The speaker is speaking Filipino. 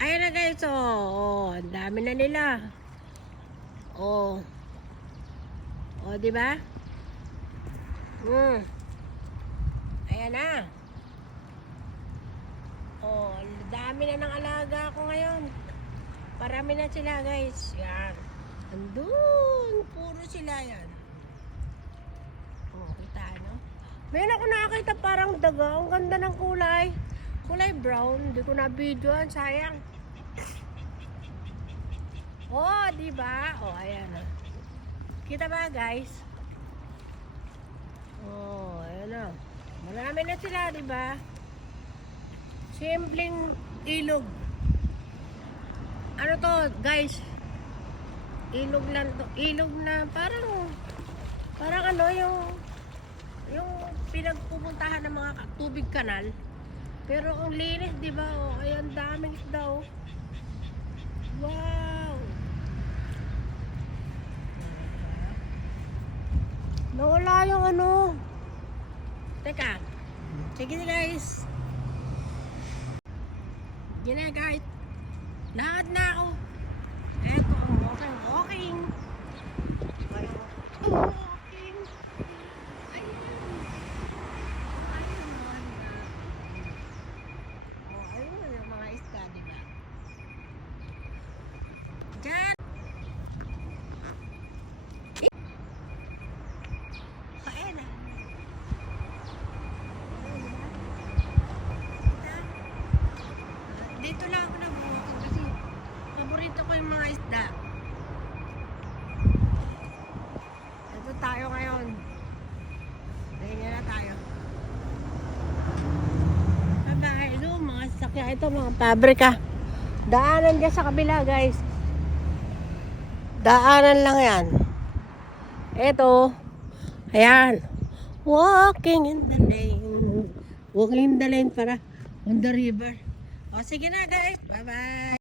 Ayan na guys, ang dami na nila. Oh. Oh, di ba? Ayan na. Oh, dami na ng alaga ko ngayon. Parami na sila guys. Yan. Andun. Puro sila yan. Oh, kita no? Mayroon ako nakakita parang daga. Ang ganda ng kulay. Kulay brown. Hindi ko na videoan. Sayang. Oh, di ba? Oh, ayan na. Kita ba guys? Oh, ayan na. Marami na sila, di ba? Simpleng ilog. Ano to, guys? Ilog lang to. Ilog na parang ano yung pinagpupuntahan ng mga tubig kanal. Pero ang linis, di ba? Oh, ayan daming isda oh. Wow. Nawala yung ano. Teka. Sige guys. Sige na guys. Lahat na ako. Eto ang walking. Walking. Ayun yung mga isda, diba? Diyan. Ayan na. Dito lang ako nag-walking kasi paborito ko yung mga isda. Ito tayo ngayon. Ganyan na tayo. Bye-bye. Ito, mga sasakyan. Ito, mga pabrika. Daanan dyan sa kabila, guys. Daanan lang yan. Ito. Ayan. Walking in the lane. Walking in the lane para on the river. O, sige na, guys. Bye-bye.